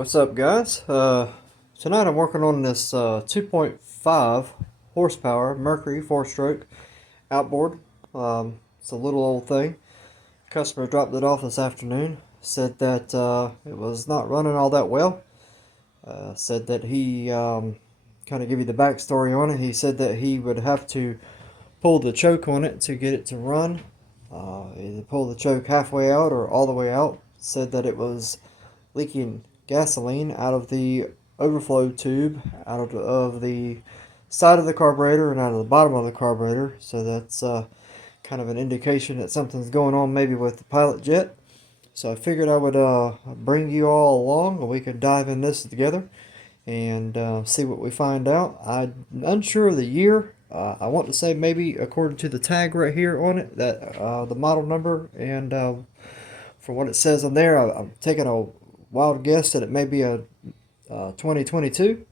What's up, guys? Tonight I'm working on this 2.5 horsepower Mercury 4-stroke outboard. It's a little old thing. Customer dropped it off this afternoon. Said that it was not running all that well. Said that he kind of give you the backstory on it. He said that he would have to pull the choke on it to get it to run. Either pull the choke halfway out or all the way out. Said that it was leaking gasoline out of the overflow tube, out of the side of the carburetor and out of the bottom of the carburetor. So that's kind of an indication that something's going on maybe with the pilot jet. So I figured I would bring you all along and we could dive in this together and see what we find out. I'm unsure of the year. I want to say maybe according to the tag right here on it, that the model number, and from what it says on there, I'm taking a wild guess that it may be a 2022.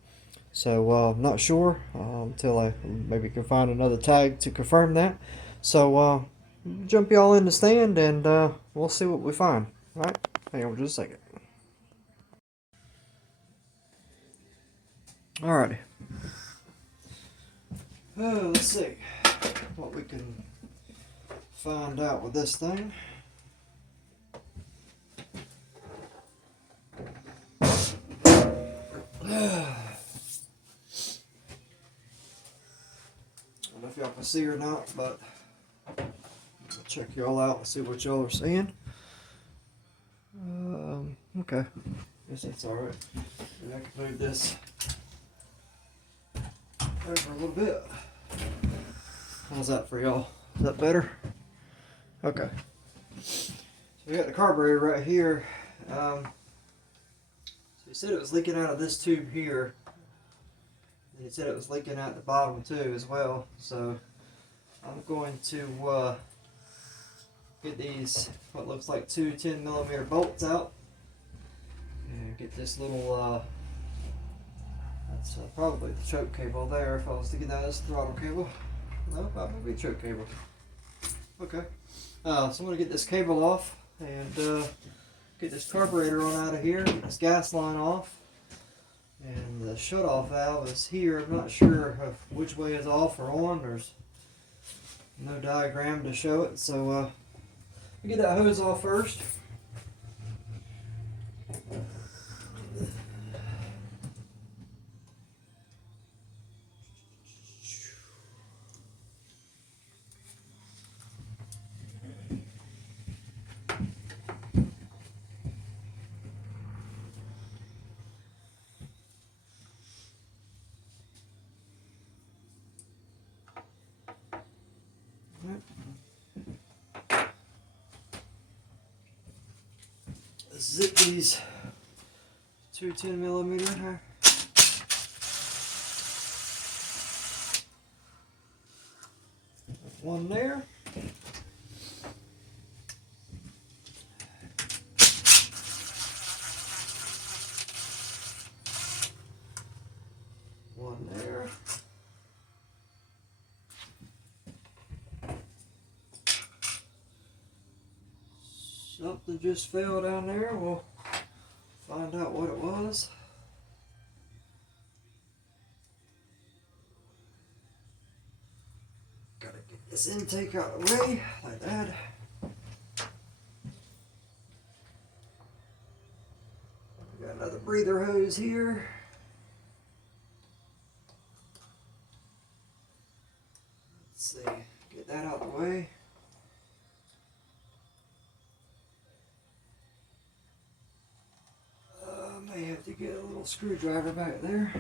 So I'm not sure until I maybe can find another tag to confirm that. So jump y'all in the stand and we'll see what we find. All right, hang on just a second. Alrighty. Let's see what we can find out with this thing. I don't know if y'all can see or not, but I'll check y'all out and see what y'all are seeing. Okay. Guess that's alright. Maybe I can move this over a little bit. How's that for y'all? Is that better? Okay. So we got the carburetor right here. So he said it was leaking out of this tube here. And he said it was leaking out the bottom too as well. So I'm going to get these, what looks like two 10mm bolts out. And get this little, that's probably the choke cable there if I was to get that as throttle cable. No, probably choke cable. Okay. So I'm going to get this cable off and get this carburetor on out of here, get this gas line off. And the shut-off valve is here. I'm not sure which way is off or on. There's no diagram to show it. So we get that hose off first. Zip these two 10mm here. One there. One there. Something just fell down there. We'll find out what it was. Gotta get this intake out of the way, like that. We got another breather hose here. Let's see, get that out of the way. May have to get a little screwdriver back there.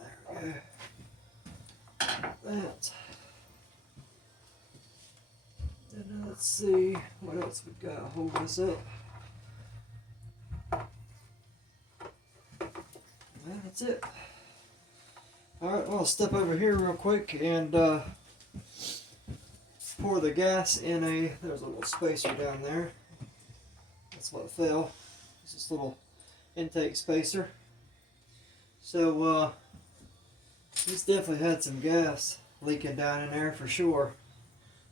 There we go. That. And let's see what else we've got to hold this up. And that's it. Alright, well, I'll step over here real quick and pour the gas in there's a little spacer down there. That's what fell. It's this little intake spacer. So this definitely had some gas leaking down in there for sure.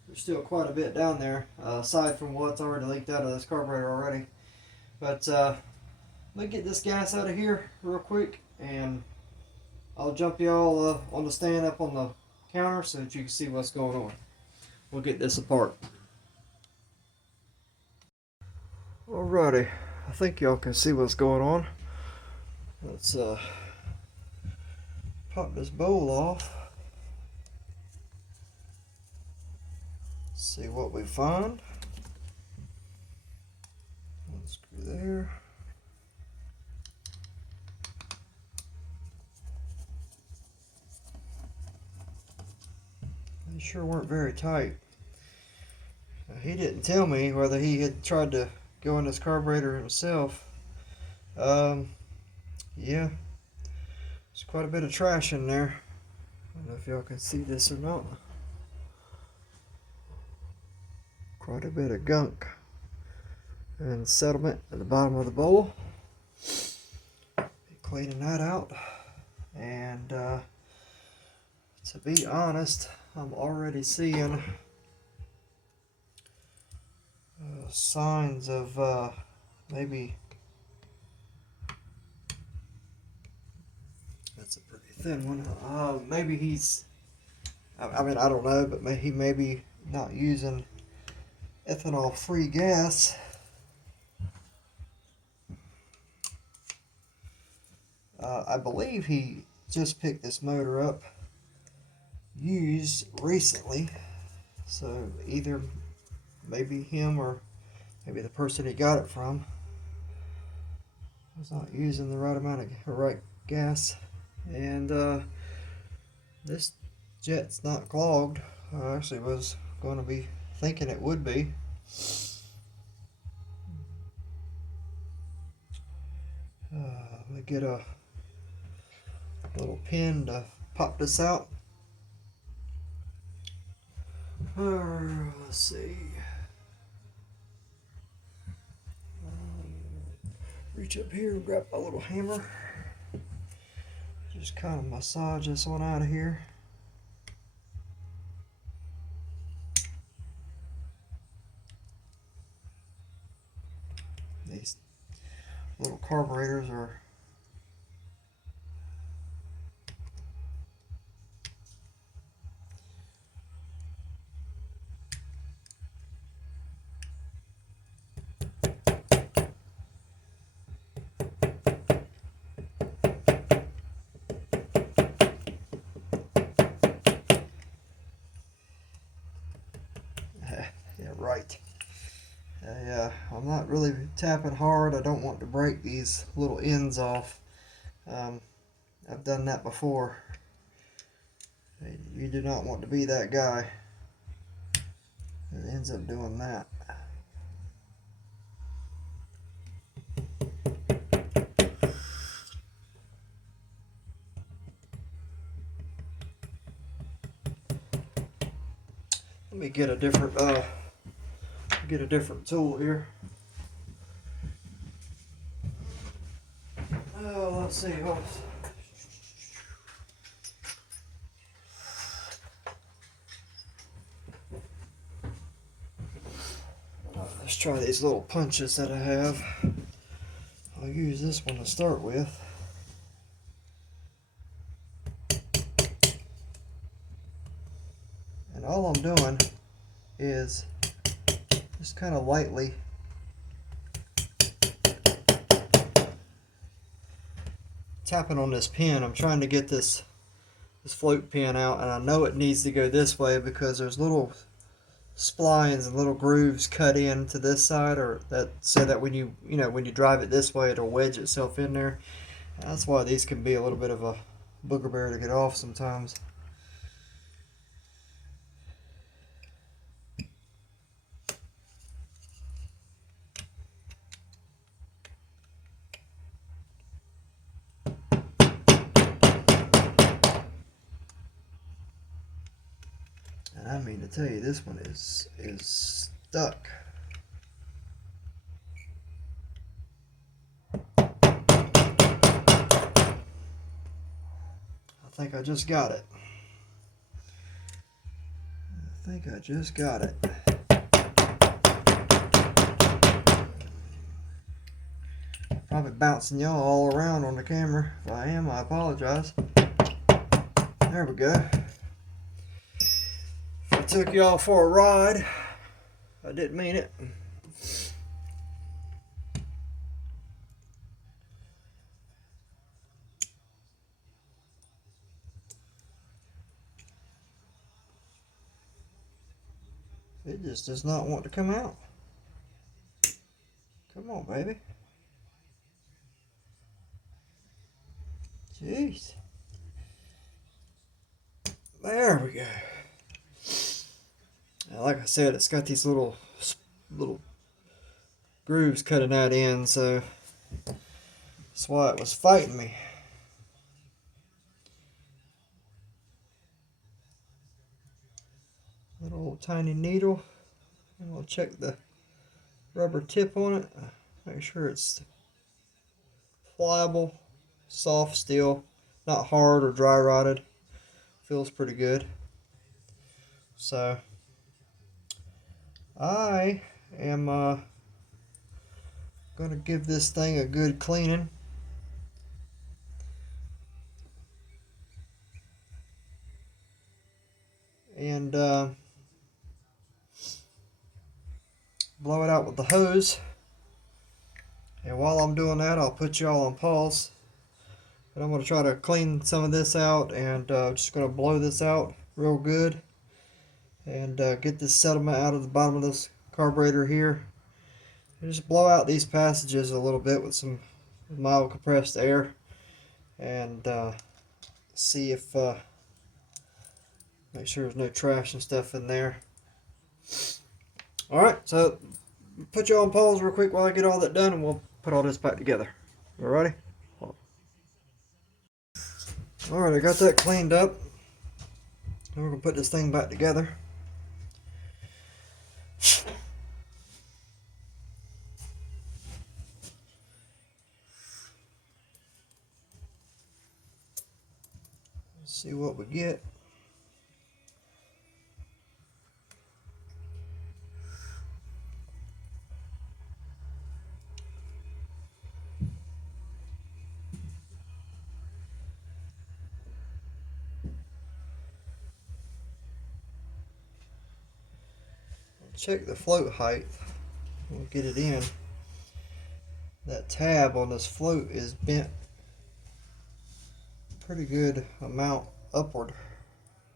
there's still quite a bit down there, aside from what's already leaked out of this carburetor already. But let me get this gas out of here real quick, and I'll jump y'all on the stand up on the counter so that you can see what's going on. We'll get this apart. Alrighty, I think y'all can see what's going on. Let's pop this bowl off. See what we find. One screw there. They sure weren't very tight. Now, he didn't tell me whether he had tried to go in this carburetor himself. Yeah, there's quite a bit of trash in there. I don't know if y'all can see this or not. Quite a bit of gunk and settlement at the bottom of the bowl. Cleaning that out, and to be honest, I'm already seeing signs of maybe, that's a pretty thin one. Maybe he's, I mean, I don't know, but he may be not using ethanol free gas. I believe he just picked this motor up used recently, so either maybe him or maybe the person he got it from was not using the right amount of right gas, and this jet's not clogged. I actually was going to be thinking it would be. Let me get a little pin to pop this out. Let's see. Reach up here and grab my little hammer. Just kind of massage this one out of here. These little carburetors are yeah, right. I'm not really tapping hard. I don't want to break these little ends off. I've done that before. You do not want to be that guy that ends up doing that. Let me get a different tool here. Oh, let's see. Let's try these little punches that I have. I'll use this one to start with. And all I'm doing is just kind of lightly tapping on this pin. I'm trying to get this float pin out, and I know it needs to go this way because there's little splines and little grooves cut into this side, or that so that when you drive it this way, it'll wedge itself in there. That's why these can be a little bit of a booger bear to get off sometimes. And I mean to tell you, this one is stuck. I think I just got it. I think I just got it. Probably bouncing y'all all around on the camera. If I am, I apologize. There we go. I took y'all for a ride. I didn't mean it. It just does not want to come out. Come on, baby. Jeez. There we go. Now, like I said, it's got these little grooves cutting that in, so that's why it was fighting me. Little old tiny needle. And I'll check the rubber tip on it. Make sure it's pliable, soft still, not hard or dry rotted. Feels pretty good. So I am going to give this thing a good cleaning. And blow it out with the hose. And while I'm doing that, I'll put y'all on pause. But I'm going to try to clean some of this out, and just going to blow this out real good. And get this sediment out of the bottom of this carburetor here. And just blow out these passages a little bit with some mild compressed air. And see if, make sure there's no trash and stuff in there. Alright, so put you on pause real quick while I get all that done, and we'll put all this back together. Alrighty? Alright, I got that cleaned up. Now we're going to put this thing back together. Let's see what we get. Check the float height. We'll get it in. That tab on this float is bent pretty good amount upward,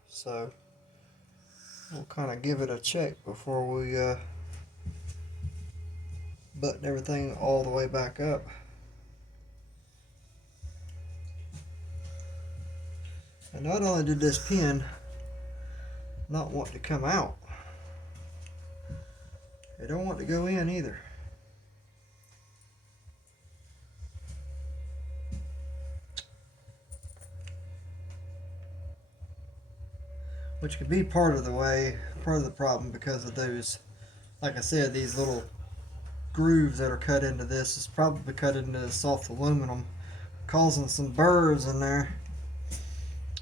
so we'll kind of give it a check before we button everything all the way back up. And not only did this pin not want to come out, it don't want to go in either. Which could be part of the problem, because of those, like I said, these little grooves that are cut into this. Is probably cut into the soft aluminum, causing some burrs in there,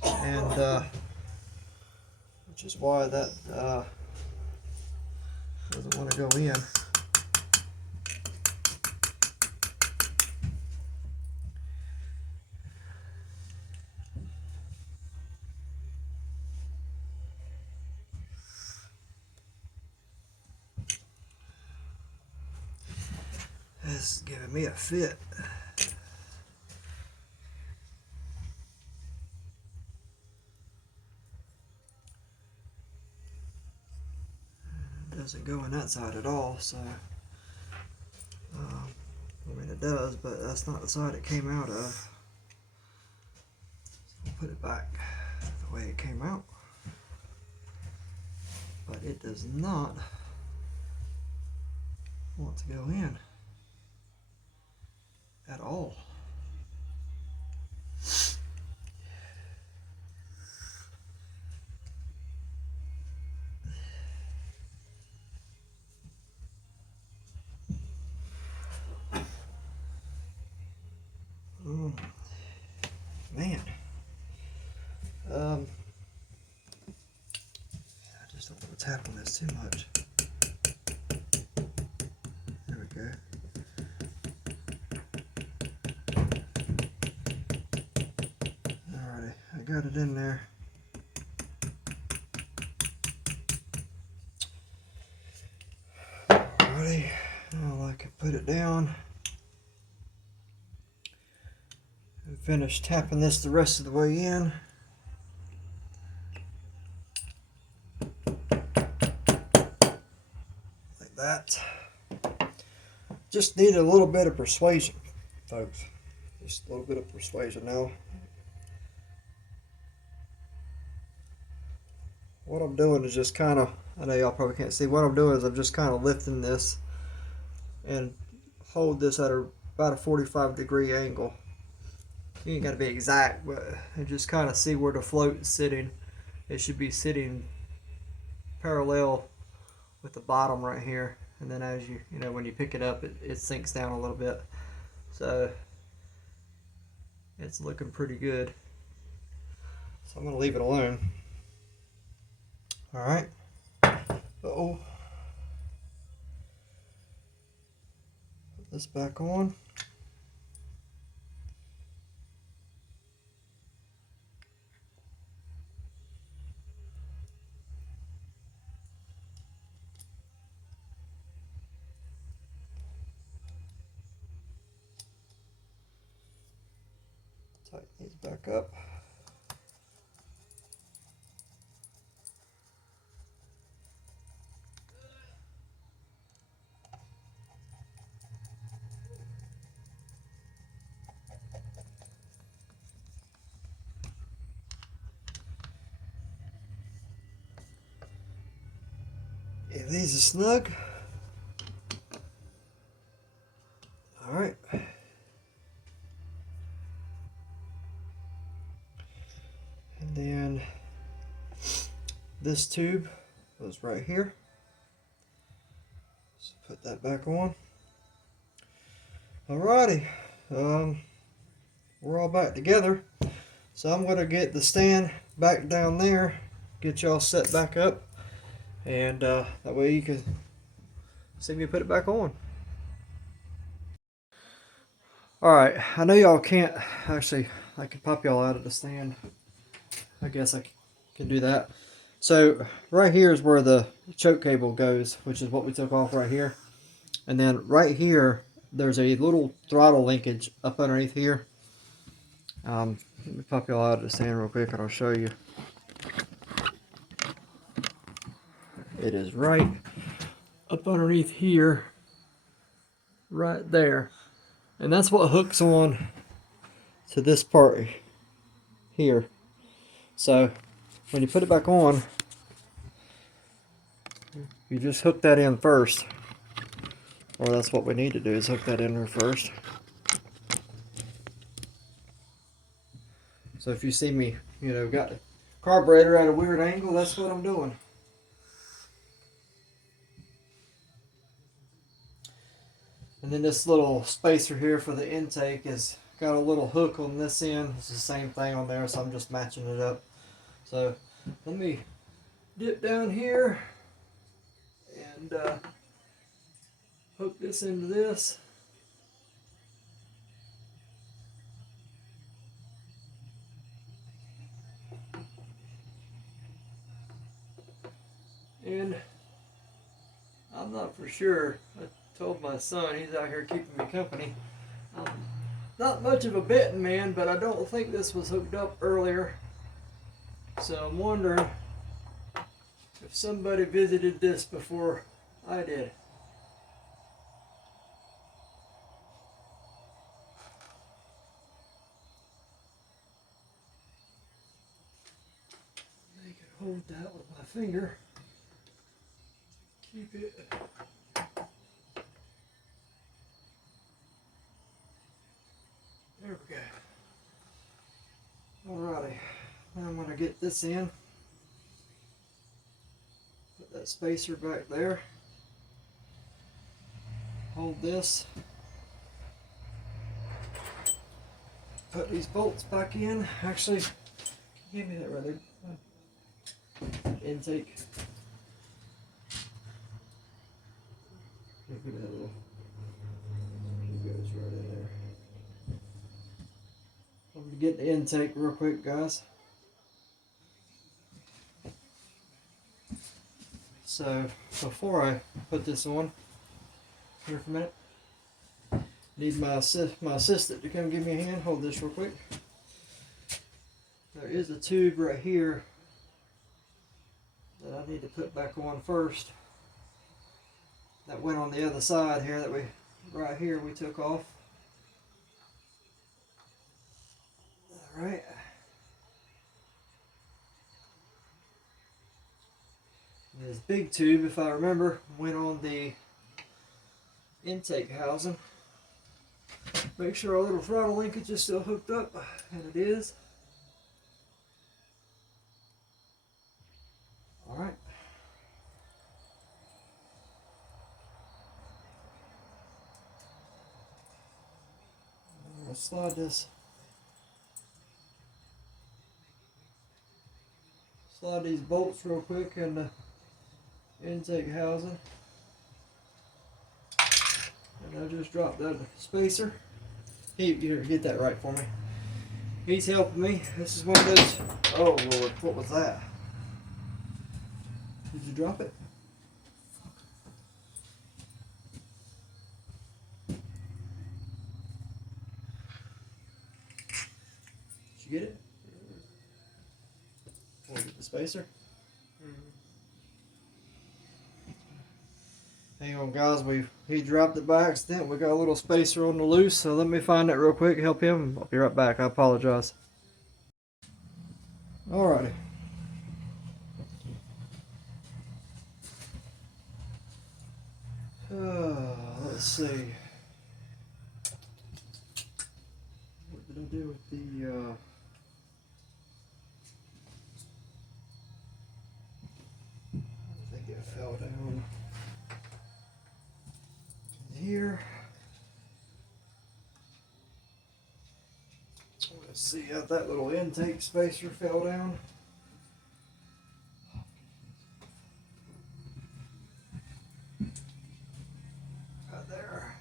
and which is why that doesn't want to go in. This is giving me a fit. It doesn't go in that side at all, so I mean it does, but that's not the side it came out of. So we'll put it back the way it came out, but it does not want to go in at all. Man, I just don't want to tap on this too much. There we go. Alrighty, I got it in there. Alrighty, now I can put it down and finish tapping this the rest of the way in. Like that. Just need a little bit of persuasion, folks. Just a little bit of persuasion now. What I'm doing is just kind of, I know y'all probably can't see, what I'm doing is I'm just kind of lifting this and hold this at about a 45-degree angle. You ain't got to be exact, but you just kind of see where the float is sitting. It should be sitting parallel with the bottom right here. And then as you know, when you pick it up, it sinks down a little bit. So it's looking pretty good. So I'm going to leave it alone. All right. Uh-oh. Put this back on. Tighten these back up. If these are snug. All right. And then this tube goes right here. So put that back on. Alrighty. We're all back together. So I'm going to get the stand back down there, get y'all set back up, and that way you can see me put it back on. Alright, I know y'all can't, actually, I can pop y'all out of the stand. I guess I can do that. So right here is where the choke cable goes, which is what we took off right here. And then right here, there's a little throttle linkage up underneath here. Let me pop y'all out of the stand real quick and I'll show you. It is right up underneath here, right there. And that's what hooks on to this part here. So when you put it back on, you just hook that in first. Or that's what we need to do, is hook that in there first. So if you see me, got the carburetor at a weird angle, that's what I'm doing. And then this little spacer here for the intake has got a little hook on this end. It's the same thing on there, so I'm just matching it up. So let me dip down here and hook this into this. And I'm not for sure. I told my son, he's out here keeping me company. Not much of a betting man, but I don't think this was hooked up earlier. So I'm wondering if somebody visited this before I did. I can hold that with my finger. Keep it. There we go. Alrighty. Now I'm going to get this in. Put that spacer back there. Hold this. Put these bolts back in. Actually, give me that right there. Intake. Look at that little. It goes right in there. I'm gonna get the intake real quick, guys. So before I put this on, here for a minute, need my assistant to come give me a hand. Hold this real quick. There is a tube right here that I need to put back on first. That went on the other side here that right here we took off. Alright. This big tube, if I remember, went on the intake housing. Make sure our little throttle linkage is still hooked up, and it is. Alright. I'm going to slide these bolts real quick in the intake housing. And I'll just drop that spacer. Here, get that right for me. He's helping me. This is one of those. Oh Lord, what was that? Did you drop it? Did you get it? Want to get the spacer? Hang on, guys. He dropped it by accident. We got a little spacer on the loose, so let me find it real quick. Help him. I'll be right back. I apologize. Alrighty. Let's see. What did I do with the? I think it fell down here. Let's see how that little intake spacer fell down. Right there.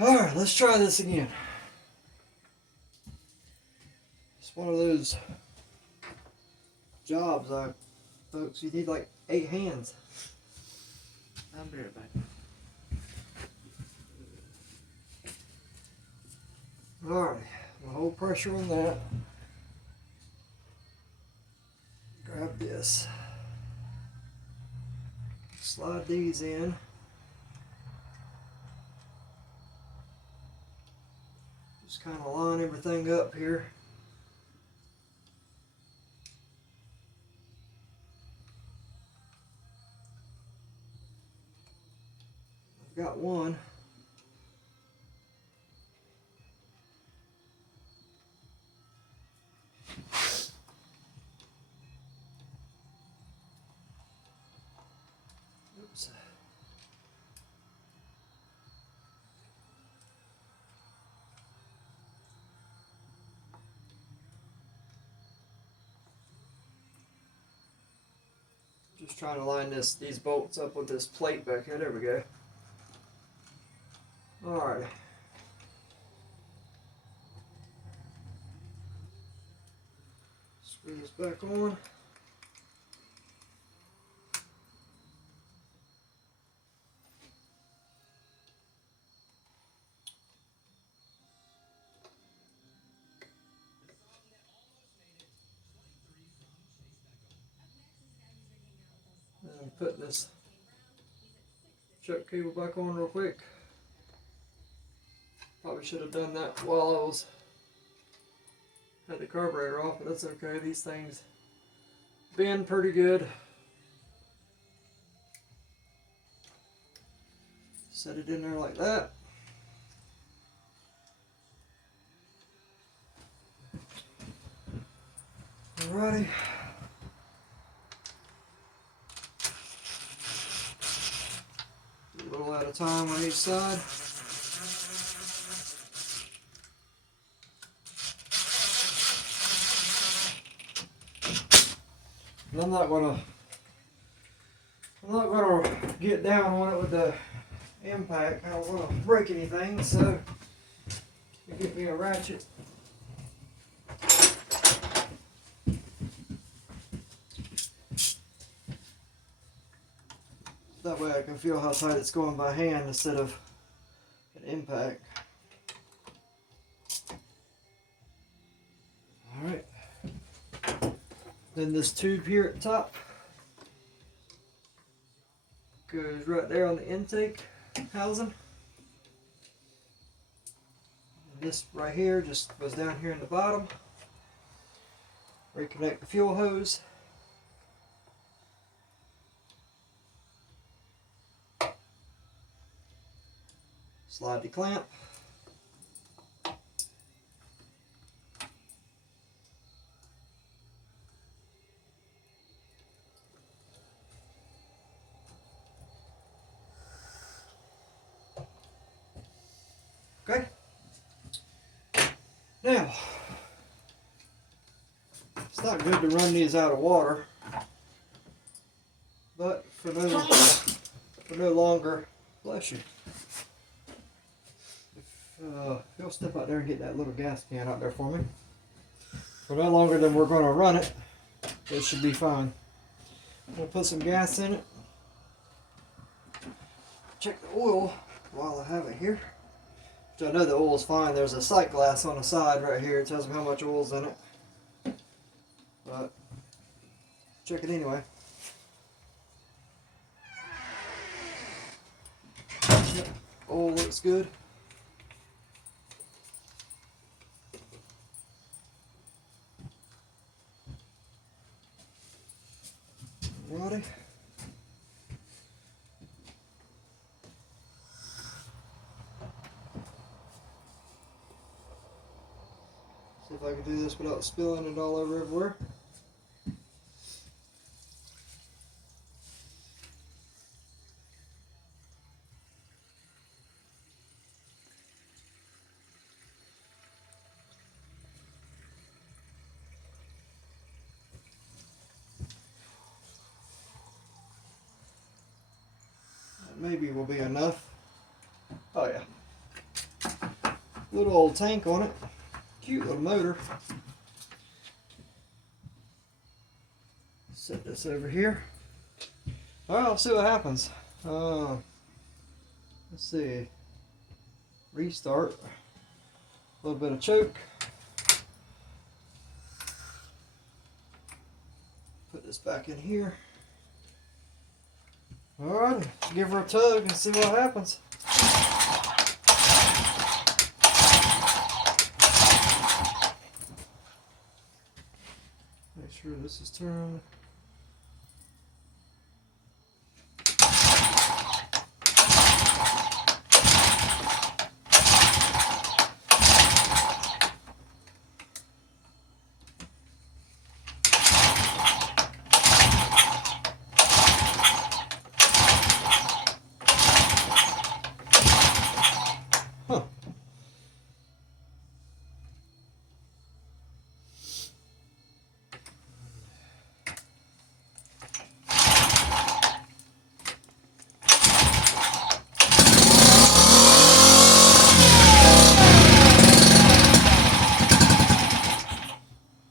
Alright, let's try this again. It's one of those jobs, folks, you need like 8 hands. I'll be right back. Alright, we'll hold pressure on that. Grab this. Slide these in. Just kind of line everything up here. I've got one. Oops. Just trying to line these bolts up with this plate back here. There we go. Alright. Screw this back on. And I'm putting this chuck cable back on real quick. Probably should have done that while I had the carburetor off, but that's okay. These things bend pretty good. Set it in there like that. Alrighty. Do a little at a time on each side. And I'm not gonna get down on it with the impact. I don't want to break anything, so get me a ratchet. That way I can feel how tight it's going by hand instead of an impact. Alright. Then this tube here at the top goes right there on the intake housing. And this right here just goes down here in the bottom. Reconnect the fuel hose. Slide the clamp. Okay. Now, it's not good to run these out of water, but for no longer, bless you. You'll step out there and get that little gas can out there for me. For no longer than we're going to run it, it should be fine. I'm going to put some gas in it. Check the oil while I have it here. Which I know the oil is fine. There's a sight glass on the side right here. It tells me how much oil's in it. But check it anyway. Yep, oil looks good. Alrighty. See if I can do this without spilling it all over everywhere. Maybe will be enough. Oh yeah. Little old tank on it. Cute little motor. Set this over here. Alright, I'll see what happens. Let's see. Restart. A little bit of choke. Put this back in here. Alright, give her a tug and see what happens. Make sure this is turned.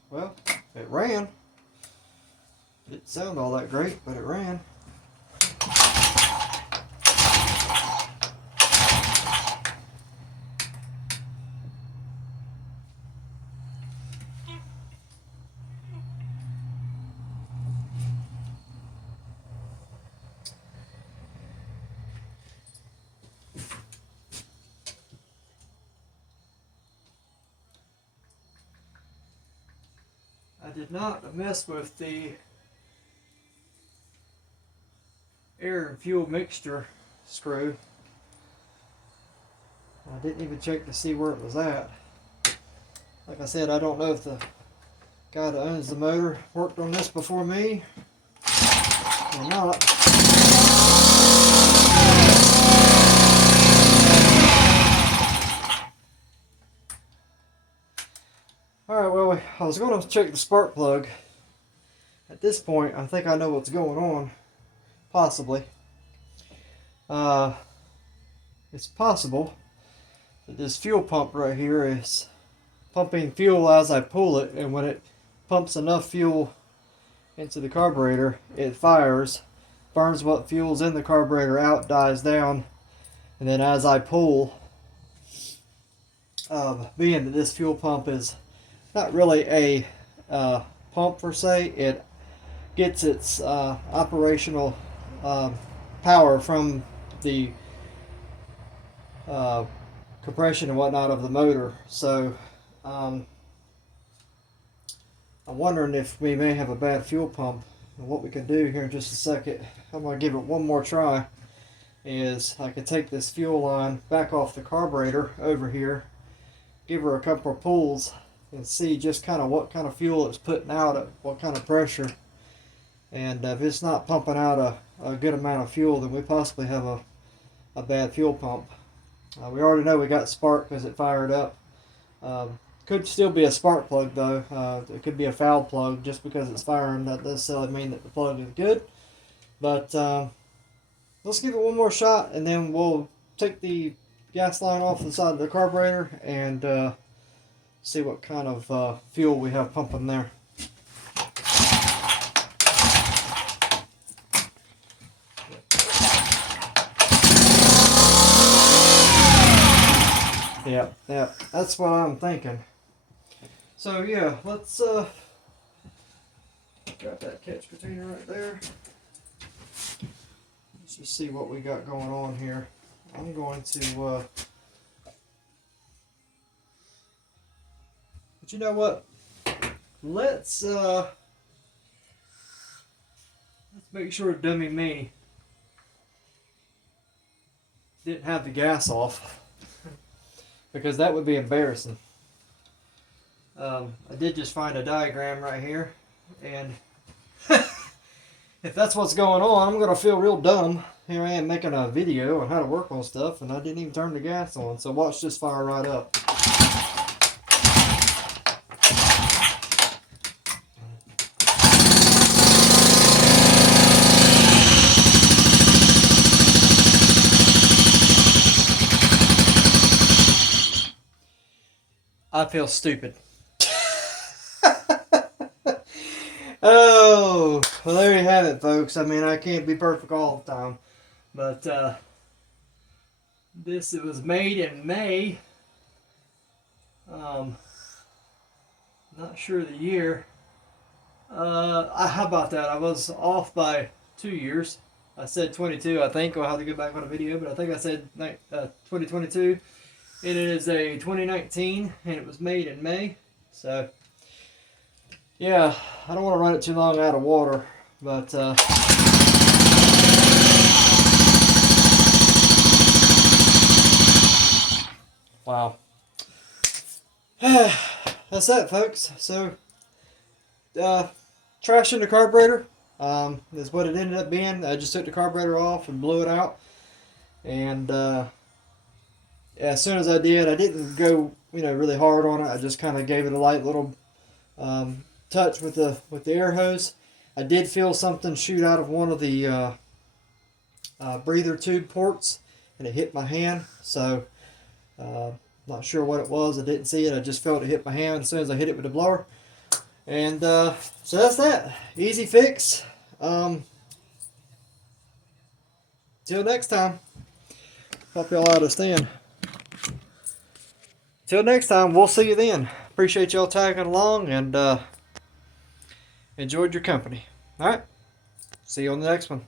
Well, it ran. It didn't sound all that great, but it ran. I did not mess with the air and fuel mixture screw. I didn't even check to see where it was at. Like I said, I don't know if the guy that owns the motor worked on this before me or not. Alright, well, I was going to check the spark plug at this point, I think I know what's going on. Possibly. It's possible that this fuel pump right here is pumping fuel as I pull it, and when it pumps enough fuel into the carburetor, it fires, burns what fuel's in the carburetor out, dies down, and then as I pull, being that this fuel pump is not really a pump per se, it gets its operational power from the compression and whatnot of the motor. So I'm wondering if we may have a bad fuel pump. And what we can do here in just a second, I'm going to give it one more try, is I can take this fuel line back off the carburetor over here, give her a couple of pulls, and see just kind of what kind of fuel it's putting out at what kind of pressure. And if it's not pumping out a good amount of fuel, then we possibly have a bad fuel pump. We already know we got spark because it fired up. Could still be a spark plug though. It could be a foul plug. Just because it's firing, that doesn't necessarily mean that the plug is good. But let's give it one more shot, and then we'll take the gas line off the side of the carburetor and see what kind of fuel we have pumping there. Yeah, that's what I'm thinking. So yeah, let's grab that catch container right there. Let's just see what we got going on here. I'm going to but you know what? Let's make sure dummy me didn't have the gas off. Because that would be embarrassing. I did just find a diagram right here, and if that's what's going on, I'm going to feel real dumb. Here I am making a video on how to work on stuff, and I didn't even turn the gas on, so watch this fire right up. I feel stupid. Oh, well there you have it, folks. I mean, I can't be perfect all the time. But it was made in May. Not sure the year. How about that? I was off by 2 years. I said 22, I think. I'll have to go back on a video, but I think I said 2022. It is a 2019, and it was made in May. So, yeah, I don't want to run it too long out of water, but wow. That's that, folks. So, trashing the carburetor is what it ended up being. I just took the carburetor off and blew it out, and as soon as I did, I didn't go, really hard on it. I just kind of gave it a light little touch with the air hose. I did feel something shoot out of one of the breather tube ports, and it hit my hand. So, not sure what it was. I didn't see it. I just felt it hit my hand as soon as I hit it with the blower. And so that's that. Easy fix. Till next time. Hope y'all understand. Till next time, we'll see you then. Appreciate y'all tagging along, and enjoyed your company. Alright, see you on the next one.